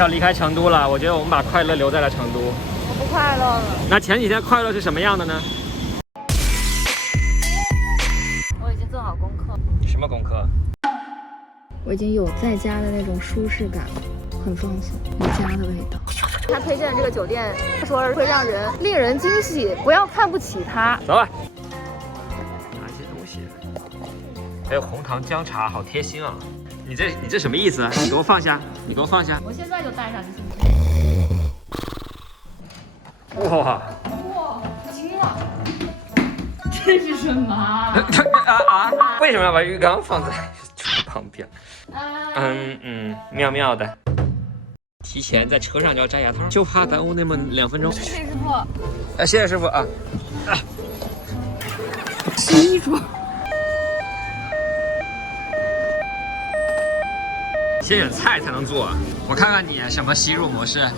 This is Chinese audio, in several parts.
要离开成都了，我觉得我们把快乐留在了成都。我不快乐了。那前几天快乐是什么样的呢？我已经做好功课。什么功课？我已经有在家的那种舒适感了，很放松，有家的味道。他推荐的这个酒店，说会让人令人惊喜，不要看不起他。走吧。拿一些东西，还有红糖姜茶，好贴心啊！你这什么意思啊？你给我放下，你给我放下。我现在就带上，你信不信？哇！哇，惊了！这是什么啊？为什么要把浴缸放在旁边？妙妙的。提前在车上就要摘牙套，就怕耽误那么2分钟。谢谢师傅。谢谢师傅啊。洗衣装。先选菜才能做，我看看你什么吸入模式。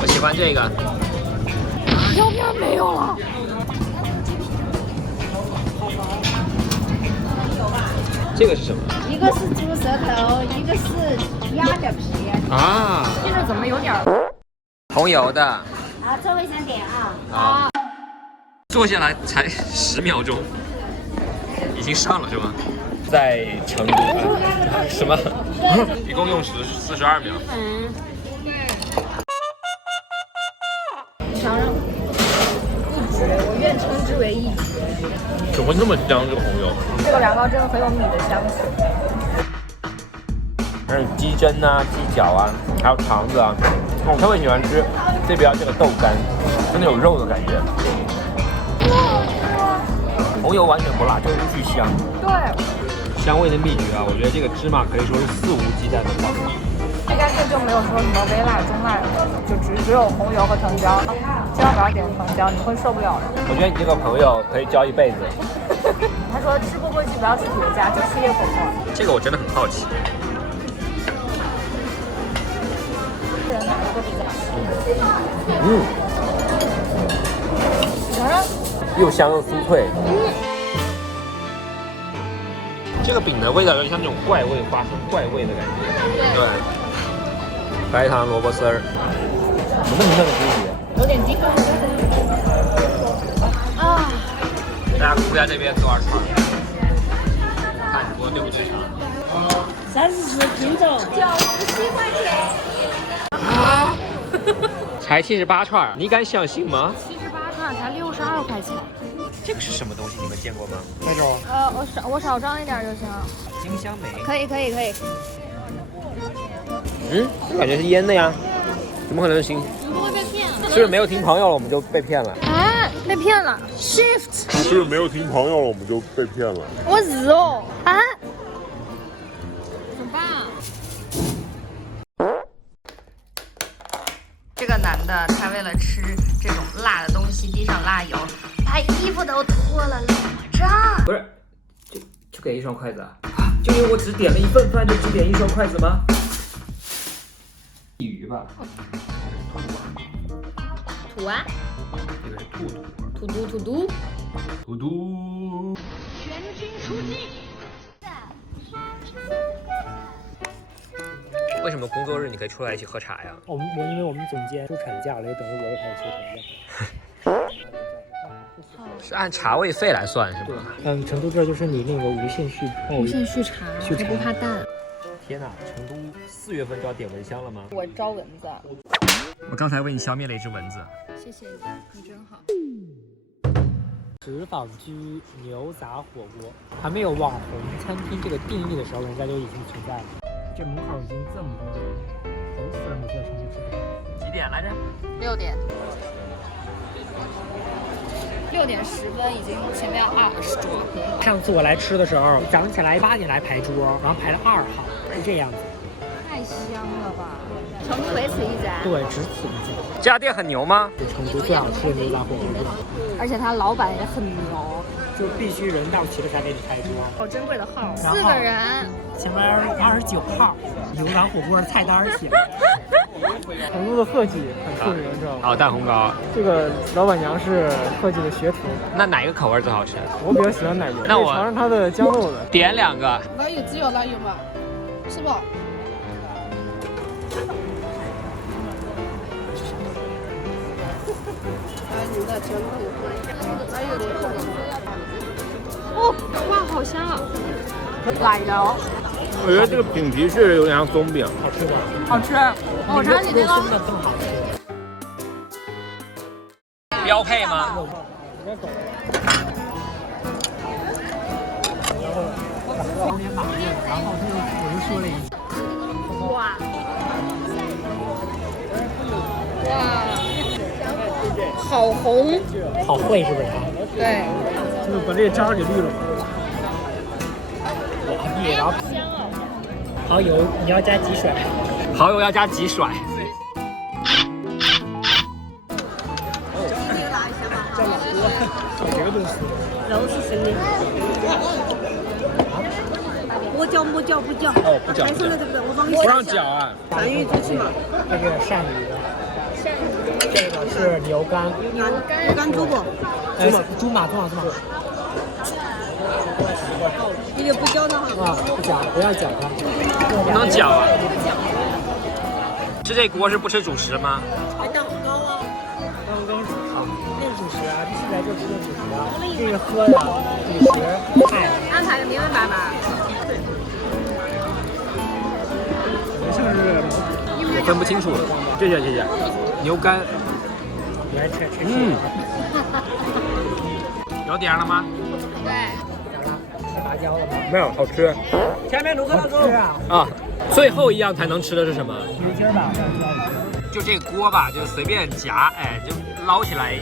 我喜欢这个。腰片没有了。这个是什么？一个是猪舌头，一个是鸭脚皮。啊，这个怎么有点红油的。啊，座位上点啊。啊。坐下来才10秒钟，已经上了是吗？在成都什么？一共用时42秒。尝尝，一绝，我愿称之为一绝。怎么那么香？这个红油？这个凉糕真的很有米的香气。还有鸡胗啊、鸡脚啊，还有肠子啊，我特别喜欢吃这边这个豆干，真的有肉的感觉。红油完全不辣，就是巨香。对。香味的秘诀啊，我觉得这个芝麻可以说是肆无忌惮的放。这家店就没有说什么微辣、中辣，就只有红油和藤椒，千万不要点藤椒，你会受不了的。我觉得你这个朋友可以交一辈子。他说吃不过去不要吃别家，就吃夜火锅。这个我真的很好奇。哪个都比较好。尝尝，又香又酥脆。这个饼的味道有点像那种怪味花生怪味的感觉。对。白糖萝卜丝儿，怎么那么嫩的感觉？有点低。啊！大家估下这边多少串？看你说对不对肠34品种，97块钱。啊！才78串，你敢相信吗78串才62块钱。这个是什么东西？你们见过吗？那种我少装一点就行。金香梅。可以。感觉是腌的呀，怎么可能行？你不会被骗？是不是没有听朋友了，我们就被骗了？哎，被骗了 ！Shift。是不是没有听朋友了，我们就被骗了？我日哦！啊！怎么办啊？这个男的，他为了吃这种辣的东西，滴上辣油，把衣服都脱了，裸着。不是，就给一双筷子啊？就因为我只点了一份饭，就只点一双筷子吗？鱼吧。土啊！这个是兔肚。土都。全军出击。为什么工作日你可以出来一起喝茶呀？因为我们总监休产假了，也等于我也开始休产假。是按茶位费来算是吧？成都这儿就是你那个无限续茶，续茶还不怕淡。天哪，成都4月份就要点蚊香了吗？我招蚊子。我刚才为你消灭了一只蚊子。谢谢你，你真好。石坊居牛杂火锅还没有网红餐厅这个定义的时候，人家就已经存在了。这门口已经这么多人，愁死了！每次在成都吃饭。几点来着6点。6点10分，已经前面20桌。上次我来吃的时候，早上起来8点来排桌，然后排了2号，是这样子。太香了吧！成都唯此一家。对，只此一家。这家店很牛吗？是成都最好吃的牛杂火锅店，而且他老板也很牛，就必须人到齐了才给你开桌。好珍贵的号然后，4个人。前面29号牛杂火锅的菜单写的。成都的贺记很出名，知道吗？哦，蛋烘糕。这个老板娘是贺记的学徒。那哪一个口味最好吃？我比较喜欢奶油，那我尝尝它的姜肉的。点2个。哪有只有哪有嘛？是不？哦，哇，好香啊！奶油，我觉得这个饼皮确实有点像松饼，好吃吗？好吃。我尝你那个松的更好吃。标配吗？当年马俊，然后我就说了一句。哇哇，好红，好会是不是？对，就是把这个渣给滤了。哇，然后蚝油你要加几甩？蚝油要加几甩？这个东西。肉是生的。我搅不搅不搅？哦，不搅白色的对不对？我帮你不让搅啊！鳝鱼煮起嘛。这个鳝鱼，这个是牛肝，牛肝煮过。猪马。你就不搅它哈。啊，不搅，不要搅它。不能搅啊！吃这锅是不吃主食吗？还蛋糕啊。那是主食啊，必须来这吃的主食啊。这是喝的主食菜，安排的明明白白。我分不清楚了。谢谢。牛肝，你来吃。有点了吗？对。吃芭蕉了吗？没有，好吃。前面卢克好吃啊！啊，最后一样才能吃的是什么？鱼筋吧，就这个锅吧，就随便夹，哎，就捞起来，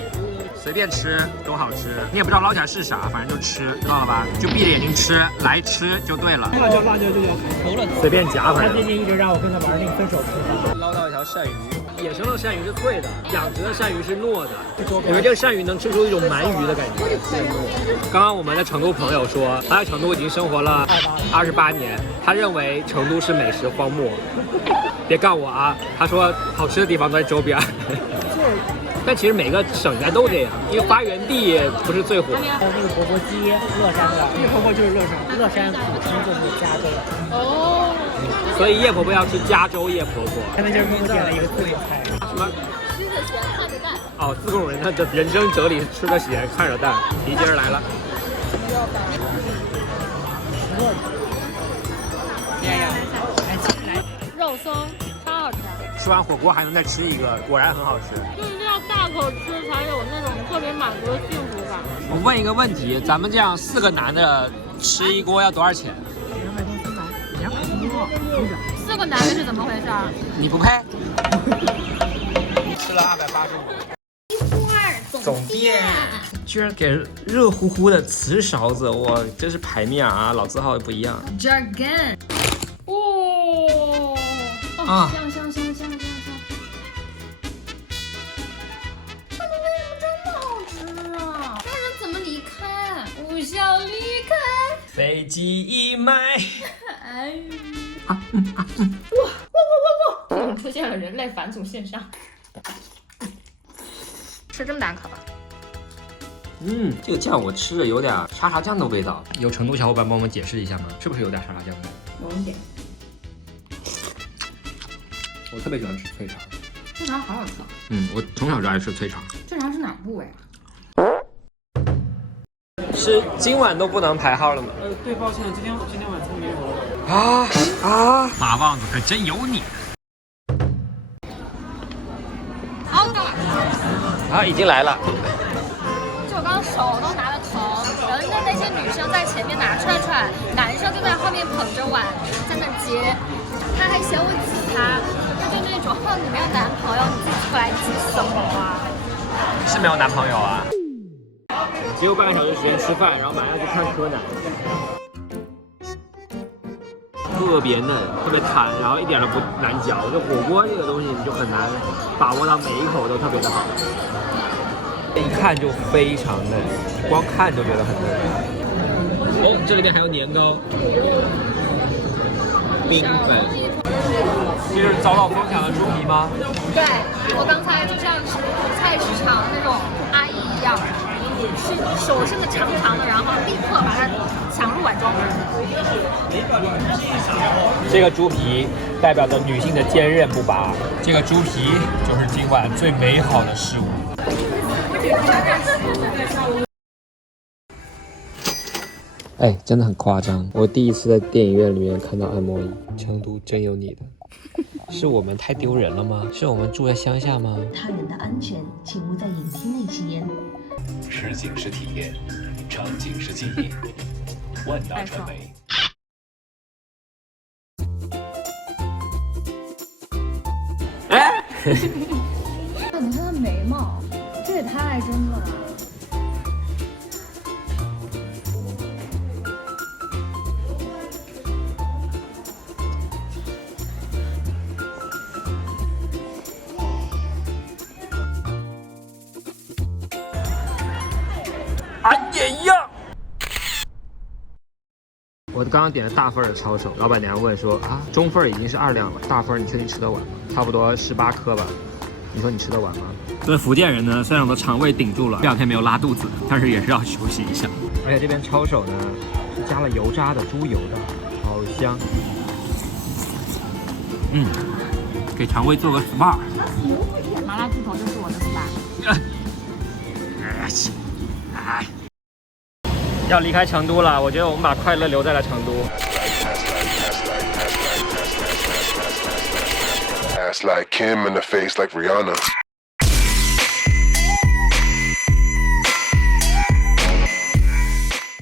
随便吃都好吃。你也不知道捞起来是啥，反正就吃，知道了吧？就闭着眼睛吃，来吃就对了。辣椒就有熟了。随便夹，反他最近一直让我跟他玩那个分手吃法。捞到一条鳝鱼，野生的鳝鱼是脆的，养殖的鳝鱼是糯的。我觉得这个鳝鱼能吃出一种鳗鱼的感觉。刚刚我们的成都朋友说，他在成都已经生活了28年，他认为成都是美食荒漠。别杠我啊！他说好吃的地方都在周边。但其实每个省应该都这样，因为发源地不是最火。还有那个钵钵鸡，乐山的，那个婆婆就是乐山，乐山古称就是加州。哦。所以叶婆婆要吃加州叶婆婆。他们今儿给我点了一个自助菜。什么？吃的咸，看着淡。哦，自贡人他的人生哲理是吃的咸，看着淡。皮筋儿来了。肉松超好吃。吃完火锅还能再吃一个，果然很好吃。就一定要大口吃才有那种特别满足的幸福感。我问一个问题，咱们这样4个男的吃一锅要多少钱4个男的是怎么回事？你不配？吃了285。总店居然给热乎乎的瓷勺子，哇，真是排面啊！老字号不一样。Jargon。哦，啊，香。他们为什么这么好吃啊？那人怎么离开？不想离开。飞机一卖。哇！怎么出现了人类返祖现象？吃这么大口。这个酱我吃着有点沙茶酱的味道，有成都小伙伴帮我们解释一下吗？是不是有点沙茶酱的？有一点。我特别喜欢吃脆肠。脆肠好好吃。我从小就爱吃脆肠。脆肠是哪部位啊？是今晚都不能排号了吗？对，抱歉，今天晚餐没有了。马旺子可真有你。好的。已经来了。就我刚刚手都拿得疼，然后那些女生在前面拿串串，男生就在后面捧着碗在那接，他还嫌我挤他，他就那种你没有男朋友，你自己出来挤什么啊？是没有男朋友啊。只有半个小时时间吃饭，然后马上去看柯南。特别嫩，特别弹，然后一点都不难嚼。就火锅这个东西，你就很难把握到每一口都特别的好。一看就非常嫩，光看就觉得很嫩。哦，这里面还有年糕、冰粉。这是遭到疯抢的猪皮吗？对，我刚才就像是菜市场那种阿姨一样，是手伸的长长的，然后立刻把它抢入碗中。这个猪皮代表着女性的坚韧不拔，这个猪皮就是今晚最美好的事物。哎，真的很夸张！我第一次在电影院里面看到按摩椅。成都真有你的，是我们太丢人了吗？是我们住在乡下吗？他人的安全，请勿在影厅内吸烟。实景是体验，场景是纪念。万达传媒。哎，你看他眉毛，这也太真了。哎呀！我刚刚点了大份的抄手，老板娘问说啊，中份已经是2两了，大份你确定吃得完吗？差不多18颗吧，你说你吃得完吗？作为福建人呢，虽然我的肠胃顶住了，这2天没有拉肚子，但是也是要休息一下。而且这边抄手呢是加了油炸的猪油的，好香。给肠胃做个 SPA。麻辣猪头就是我的 SPA。要离开成都了，我觉得我们把快乐留在了成都。Ass like Kim and the face like Rihanna.